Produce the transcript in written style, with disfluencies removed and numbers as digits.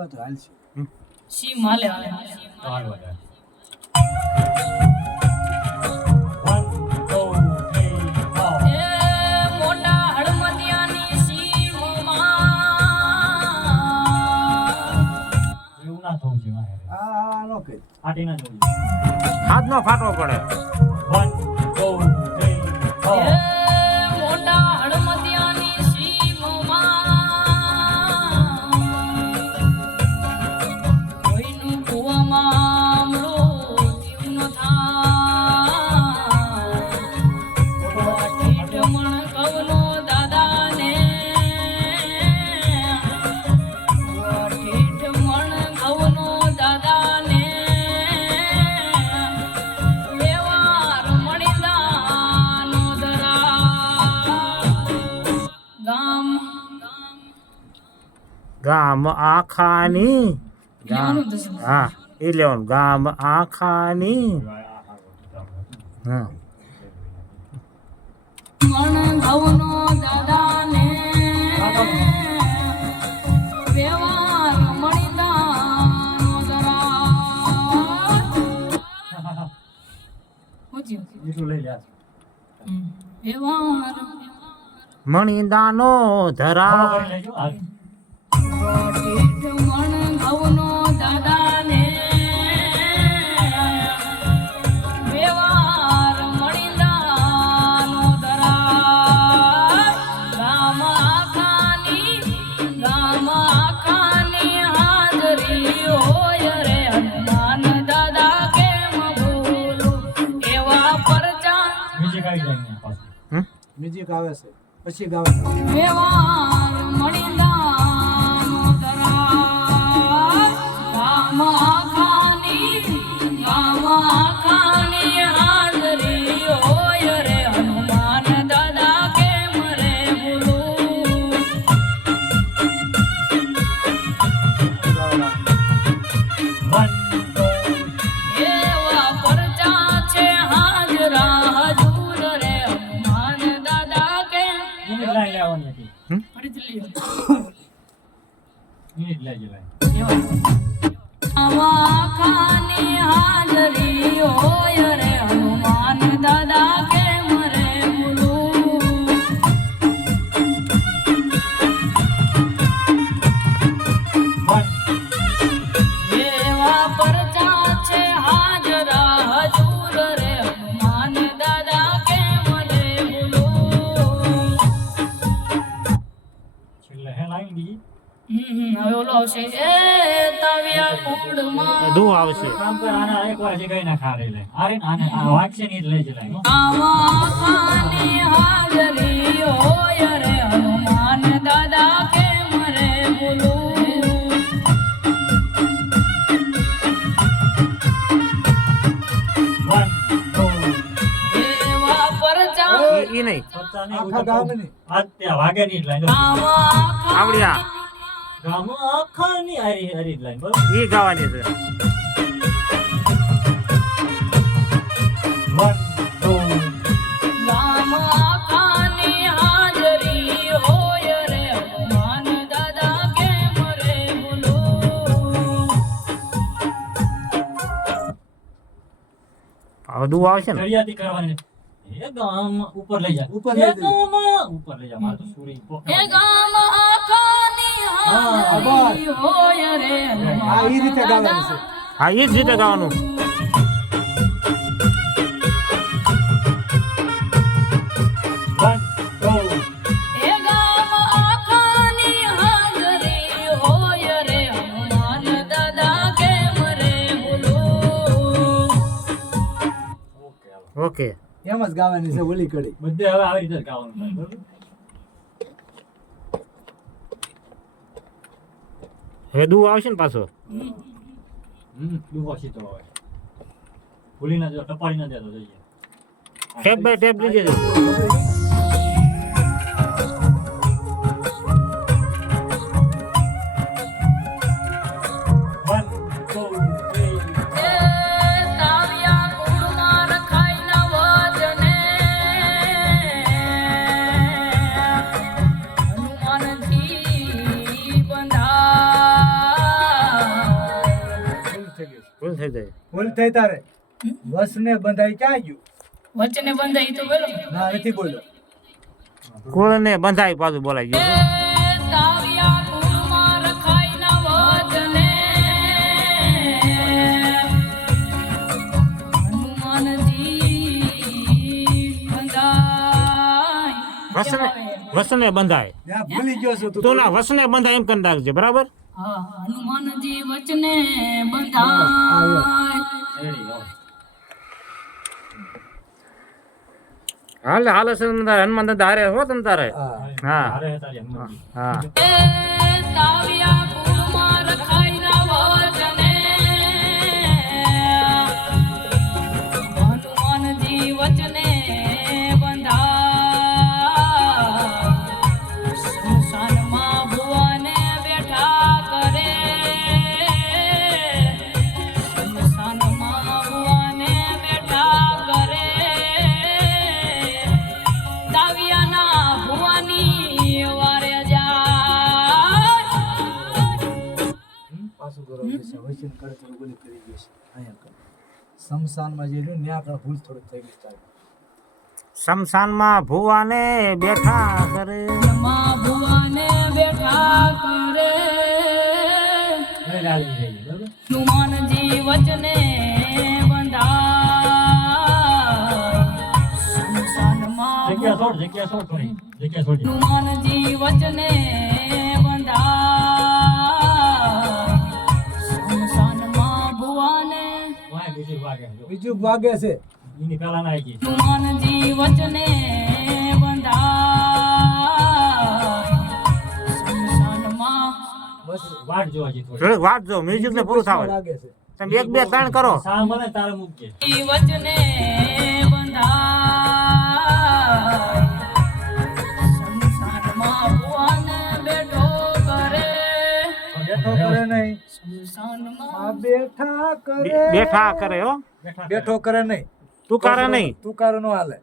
આવે તો હાલશે. સી માલે હાલે હાલ વાગે એ મોટા હળમતિયાની સીમમાં એવું ના થવું જોઈએ મારે આ નો કે આટી ના જવું હાથ નો ફાટવો પડે. 1 2 3 એ મોટા હળમતિયાની સીમમાં કોઈનું કુવામાં મૃત્યુ ન થાય ઠીઠમણ કવનો દાદાને ઠીઠમણ કવનો દાદાને વ્યવહાર મણિદાનો દરા ગામ આખાની લેવાનું થશે. હા એ લેવાનું ગામ આખાની હા મણ ઘઉંનો દાદાને વ્યવહાર મણિદાનો દરા એટલું લઈ લે વ્યવહાર મણિદાનો ધરા લેજો હાલ ઠીઠમણ ઘઉંનો દાદાને વ્યવહાર મણિદાનો દરા ગામ આખાની હાજરી હોય રે હનુમાન દાદા કેમ ભૂલું એવા પરચા બીજી કાઈ જાય ને પાછું મ્યુઝિક આવે છે પછી ગાવાનું. વ્યવહાર મણિદાનો દરા ગામ આખાની હાજરી હોય રે હનુમાન દાદા કેમ રે ભૂલું એવા પરચા છે હાજરા હજૂર રે હનુમાન દાદા કેમ યુનિટ લાઈન લેવાની હતી ફરીથી લ્યો યુનિટ લઈ લાઈન આખાની હાજરી હોય રે હનુમાન દાદા કેમ રે ભૂલું એવા પરચા છે હાજરા હજૂર રે હનુમાન દાદા કેમ રે ભૂલું છેલ્લે હે લાઈન બીજી હવે ઓલો આવશે એ તાવ્યા કુંડમાં બધું આવશે. કામ કર આના એકવાર જે કઈ ના ખા રહી લે આરે આને આ વાગશે ની જ લઈ જ લાઈન આખાની હાજરી હોય રે હનુમાન દાદા કેમ રે બોલું એવા પરચા ઈ નહીં આખા ગામની વાગે ની જ લાઈન આવડ્યા ગામ આખાની હરી હરી જ લાઈન બરોબર ઈ ગાવાની છે. 1 2 ગામ આખાની હાજરી હોય રે હનુમાન દાદા કેમ રે બોલું આ બધું આવશે ને. ફરિયાદી કરવાની એ ગામ ઉપર લઈ જા ઉપર લઈ જજો. ઉપર લઈ જા માર તો સુરી એ ગામ આખાની હાજરી હોય રે આ ઈ રીતે ગાવાનું છે. હા એ જ રીતે ગાવાનું. એ ગામ આખાની હાજરી હોય રે હનુમાન દાદા કેમ રે બોલું ઓકે એમ જ ગાવાની છે ઓલી કડી. બધે હવે આવી રીતે જ ગાવાનું થાય, બરોબર હવે દુ આવશે ને પાછો. ડૂબો સીધો હવે ભૂલી ના જો ટપાડી ના દેતો જોઈએ ટેપ બાય ટેપ લીધે છે. તાવ્યા કુળમાં રખાઈ નવજને હનુમાનથી બંધા થઈ જાય ભૂલ થઈ તારે વસને બંધાઈ ક્યાં ગયું વચને બંધાઈ તો બોલો ના નથી બોલ્યો કુળને બંધાય પાછું બોલાય ગયું તાવ્યા કુળમાં રખાય ના વચને હનુમાનજી બંધાય વસને વસને બંધાય ત્યાં ભૂલી ગયો છું તું ના વસને બંધાય એમ કરી નાખજે બરાબર હા હનુમાનજી વચને બંધાય હાલ હાલ હનુમાન દાદા હારે હો તમ તારે હા હા હારે હતા રે હનુમાનજી. હા તાવ્યા કુળમાં રખાય ના વચને હનુમાનજી વચને બંધાય સ્મશાનમાં ભુવાને બેઠા કરે સ્મશાનમાં ભુવાને બેઠા કરે તાવ્યાના ભુવાની વારે જાય પાછું કરો છે વચન કરે તો બોલી કરી ગઈ છે અહીંયા કર શમશાનમાં જે રહ્યું ત્યાં આગળ ભૂલ થોડીક થઈ ગઈ ચાલ શમશાનમાં ભુવાને બેઠા કરે માં ભુવાને બેઠા કરે ઘરે આવી જઈએ, બરોબર? હનુમાનજી વચને બંધાય સ્મશાનમાં જગ્યા છોડ થોડી જગ્યા છોડી હનુમાનજી વચને બંધાય સ્મશાનમાં ભુવાને વાય બીજી વાગે જો. બીજું વાગે છે એની પહેલા ના આવી ગઈ હનુમાનજી વચને બંધાય સ્મશાનમાં બસ વાટ જો હજી થોડી થોડીક વાત જો મ્યુઝિક ને પૂરું થાવ વાગે છે તમે એક બે ત્રણ કરો સા મને તારે મૂકજે ઈ વચને બંધાય સંસારમાં ભુવાને બેઠો કરે બેઠો કરે નહીં સંસારમાં આ બેઠા કરે બેઠા કરે હો બેઠો કરે નહીં તું કરે નહીં તું કરે નો હાલે